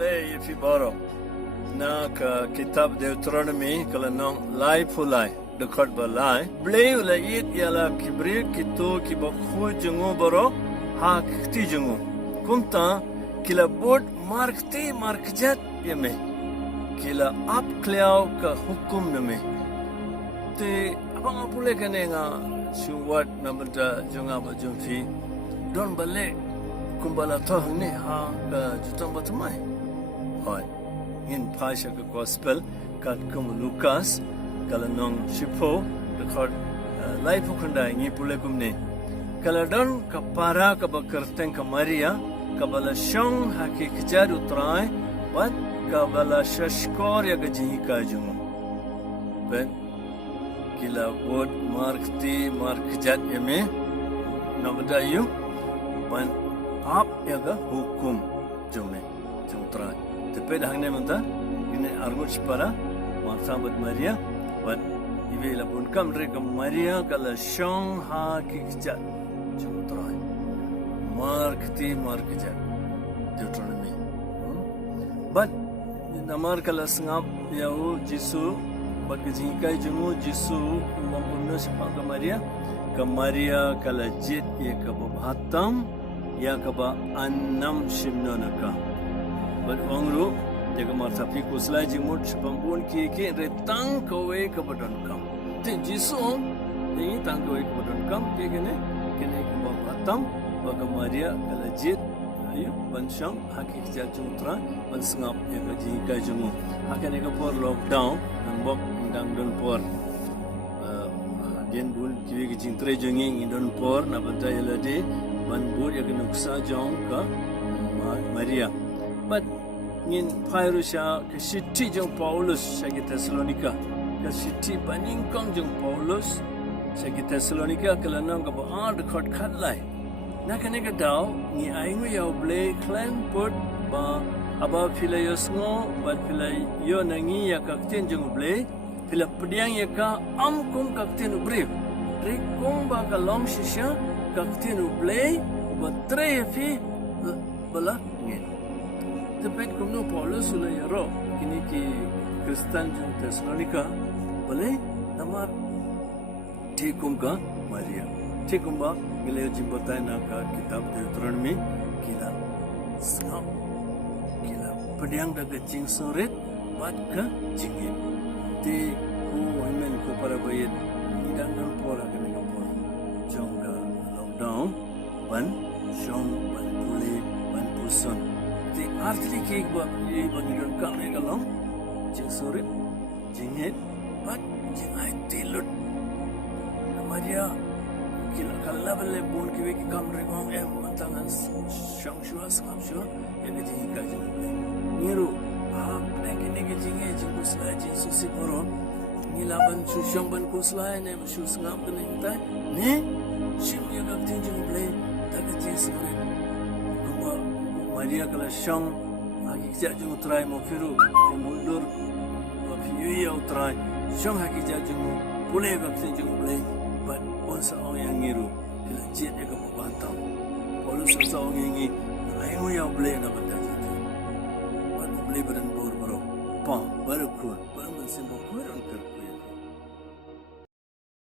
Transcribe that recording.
play if you borrow. Na ka kitab Deuteronomy kalau nong lai pulai dekat balai. Play ulait ialah kibrit kito kibakhu jengu boro hak ti jengu. Kumta kila bot markti markjat yeme. Kila up kliau ka hukum neme. Te abang apule kene nga suwat nabda jonga bajumfi don balik kumbala toh ni ha ka jutang batumai. Hoi. In Pasha ke Gospel kat kum Lukas kalau nong shipo dekat laifu kundai ngi pule kumne kalau don kapara ka bakerteng ka Maria kabala shong haki kejar utrai bat kabala shashkor ya gaji ka jumu ben kila bot markti markjat yeme nabdayu ban pap ya ga hukum jume jumtrai Teped hangne manta ini argut para sahabat Maria but ibe la pun kam re kam Maria kala shong ha kikja chutrai markti markja Deuteronomy but namar kala sngap yau Jisu bat kejingkai jumu Jisu mamunna sipa ka Maria kala jit ye ka bhatam ya ka ba annam shimnonaka But Ongru, jaga marsapi kuslai jimut pambun ki retang kowe kepadon kam. Tin Jisu, ini tang kowe kepadon kam kene ke batam baga Maria kalajit ayu bansham hakik jajutra ban sngap ya gaji kajumu. Hakane ka por lockdown dan bok indang don por. Gen bun kiwi ki jintre jongi indon por na badai lade ban bur ya nuksa jong ka Maria. But ngin Pyrrhus ke city jong Paulus sagi Thessalonica ke city baningkong jong Paulus sagi Thessalonica kelanang ka ba dekat khatlai na kane ka daw ni aingu yaw ble clan put ba aba philayos ngo ba philay yo nangi ya kakten jong ble phila pediang ya ka kum kakten ubre rekong ba ka long shisha kakten uble ba tre fi bala ngin Tepet kumno Paulus ula yaro kini ki Kristen jung Thessalonica boleh namar tikum ka Maria tikum ba gile jimbatai na ka kitab Deuteronomy kila sngap kila pediang daga jing soret bat ka jingin ti ku himen ko para bayet idang dan pora kene ka por jong ka lockdown ban shong ban pule ban puson The artillery cake bagidon kami kalong jing sorip jing head but jing ai tilut Maria kila kala bale bon kiwe ki kamre ngong mantangan shang shua skam shua ya ke jing ka jing niru plan kini ke jing jing kusla jing susi poron nilaban su shang ban kusla ne su ngam kene tai ne shim ya ka jing play ta ke jing sorip Maria kala shang hakikja jung try mo firu mundur wa fiyu ya try shang hakikja jung pule bakse jung pule but onsa ong yang ngiru ila jet ya ka bantam polus sa ong yang ayo ya pule na banda jung but pule badan bor baro pa baru kun baru mensimbo kuran